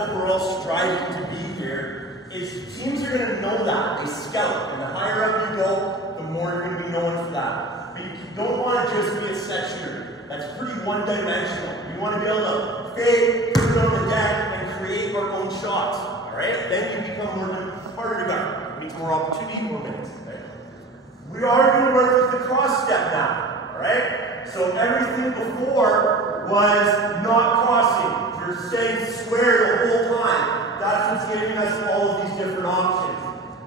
what we're all striving to be here, is teams are going to know that. They scout, and the higher up you go, the more you're going to be known for that. But you don't want to just be a set shooter. That's pretty one-dimensional. You want to be able to fade, put it on the deck, and create our own shots. All right? Then you become harder to guard. It means more opportunity, more minutes. Okay? We are going to work with the cross step now. All right? So everything before was not crossing. You're staying square the whole time. That's what's giving us all of these different options.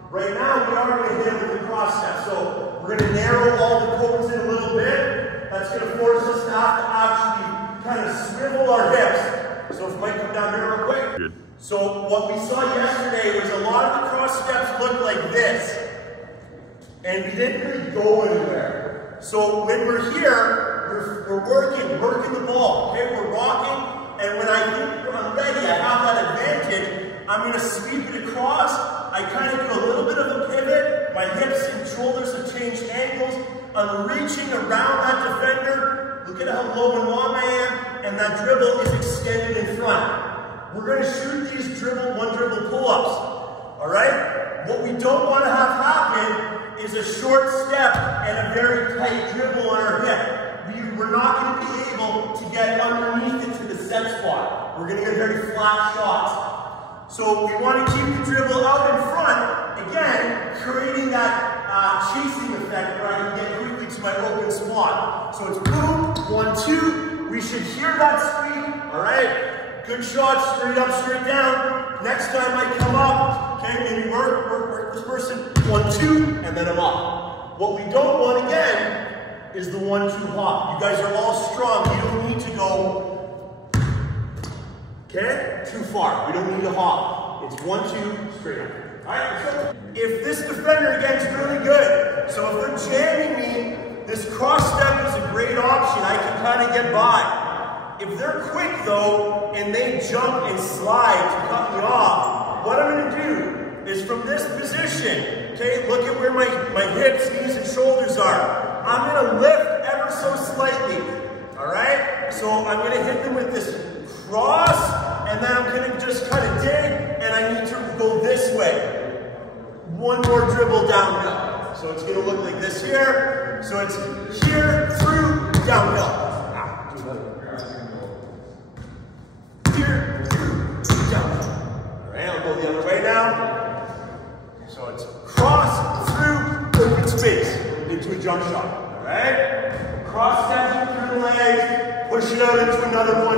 Right now, we are going to hit it with the cross step. So we're going to narrow all the cones in a little bit. That's going to force us to have to actually kind of swivel our hips. So if Mike come down here real quick. Good. So what we saw yesterday was a lot of the cross steps looked like this. And we didn't really go anywhere. So when we're here, we're working the ball. Okay, we're rocking. And when I think I'm ready, I have that advantage, I'm going to sweep it across. I kind of do a little bit of a pivot. My hips and shoulders have changed angles. I'm reaching around that defender. Look at how low and long I am. And that dribble is extended in front. We're going to shoot these one dribble pull-ups. All right? What we don't want to have happen is a short step and a very tight dribble on our hip. We're not going to be able to get underneath it to the set spot. We're going to get very flat shots. So we want to keep the dribble out in front, again, creating that chasing effect where I can get quickly to my open spot. So it's boom, 1, 2. We should hear that squeak. All right? Good shot, straight up, straight down. Next time I come up, okay, maybe work this person, 1, 2, and then I'm up. What we don't want, again, is the 1, 2 hop. You guys are all strong. You don't need to go, okay, too far. We don't need to hop. It's 1, 2, straight up. All right, let's go. If this defender, again, is really good, so if they're jamming me, this cross step is a great option. I can kind of get by. If they're quick, though, and they jump and slide to cut me off, what I'm going to do is from this position, okay, look at where my hips, knees, and shoulders are. I'm going to lift ever so slightly, all right? So I'm going to hit them with this cross, and then I'm going to just kind of dig, and I need to go this way. One more dribble downhill. So it's going to look like this here. So it's here, through, downhill. Here, through, downhill. All right, I'll go the other way now. So it's cross, through, open space. Into a jump shot, all right? Cross step through the legs, push it out into another 1,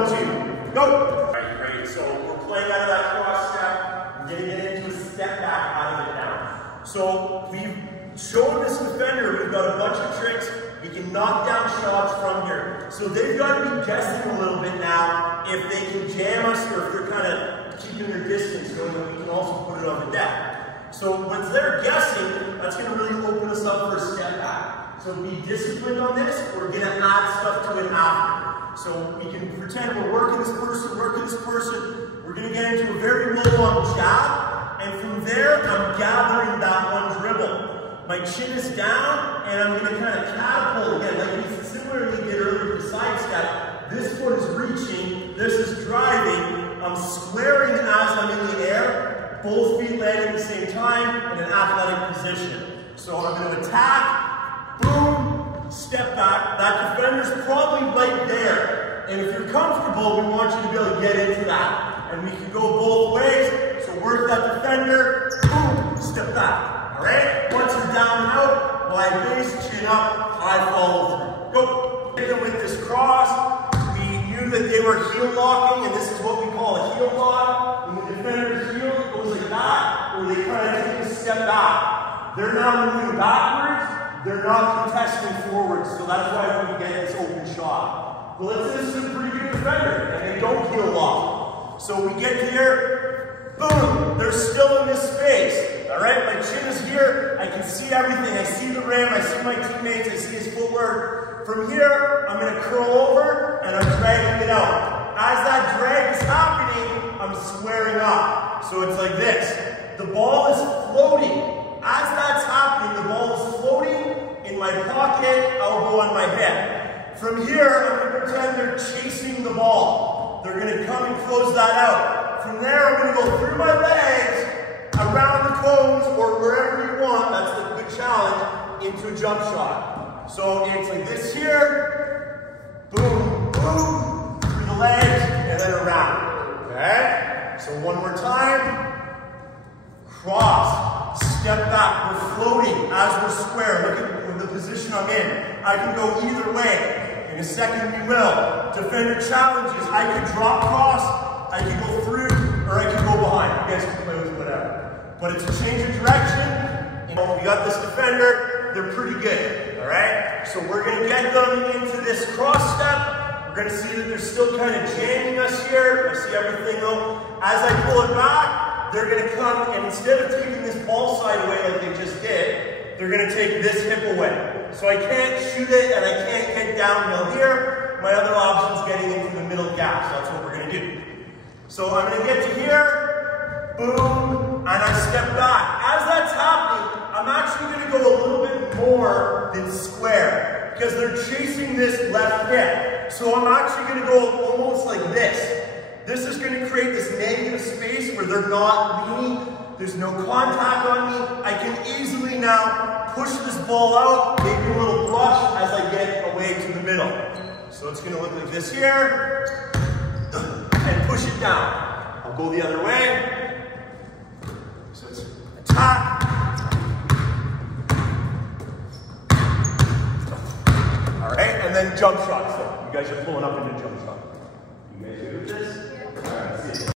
2. Go! All right, great. So we're playing out of that cross step. We're getting it into a step back out of it now. So we've shown this defender, we've got a bunch of tricks. We can knock down shots from here. So they've got to be guessing a little bit now if they can jam us or if they're kind of keeping their distance, so that we can also put it on the deck. So once they're guessing, that's going to really open us up for a step back. So be disciplined on this. We're going to add stuff to it after. So we can pretend we're working this person, We're going to get into a very low long jab. And from there, I'm gathering that one dribble. My chin is down, and I'm going to kind of catapult again, like we similarly did earlier with the side step. This one is reaching, this is driving. I'm squaring as I'm in the air. Both feet landing at the same time in an athletic position. So I'm going to attack, boom, step back. That defender's probably right there. And if you're comfortable, we want you to be able to get into that. And we can go both ways. So work that defender, boom, step back. All right? Once you're down and out, wide base, chin up, I follow through. Go. Hit them with this cross. We knew that they were heel locking, and this is what we call a heel lock. When the defender's heel goes like that, or they kind of take a step back. They're now moving backwards, they're not contesting forwards, so that's why we get this open shot. But let's say this is a pretty good defender, and they don't heel lock. So we get here, boom, they're still in this space. All right, my chin is here, I can see everything, I see the rim, I see my teammates, I see his footwork. From here, I'm gonna curl over, and I'm dragging it out. As that drag is happening, I'm squaring up. So it's like this. The ball is floating. As that's happening, the ball is floating in my pocket, elbow on my hip. From here, I'm going to pretend they're chasing the ball. They're going to come and close that out. From there, I'm going to go through my legs, around the cones, or wherever you want, that's the good challenge, into a jump shot. So it's like this here, boom, boom, through the legs, and then around, okay? So one more time, cross, step back, we're floating as we're square. Look at the position I'm in. I can go either way. In a second we will. Defender challenges, I can drop cross, I can go through, or I can go behind. You guys can play with whatever. But it's a change of direction. You know, we got this defender, they're pretty good, all right? So we're gonna get them into this cross step. We're gonna see that they're still kind of jamming us here. I see everything though. As I pull it back, they're gonna come, and instead of taking this ball side away like they just did, they're gonna take this hip away. So I can't shoot it and I can't get downhill here. My other option is getting into the middle gap, so that's what we're gonna do. So I'm gonna get to here, boom, and I step back. As that's happening, I'm actually gonna go a little bit more than square because they're chasing this left hip. So I'm actually gonna go almost like this. This is gonna create this negative space where they're not leaning. There's no contact on me. I can easily now push this ball out, maybe a little brush as I get away to the middle. So it's gonna look like this here, and push it down. I'll go the other way. So it's attack. All right, and then jump shots. So you guys are pulling up into jump shot.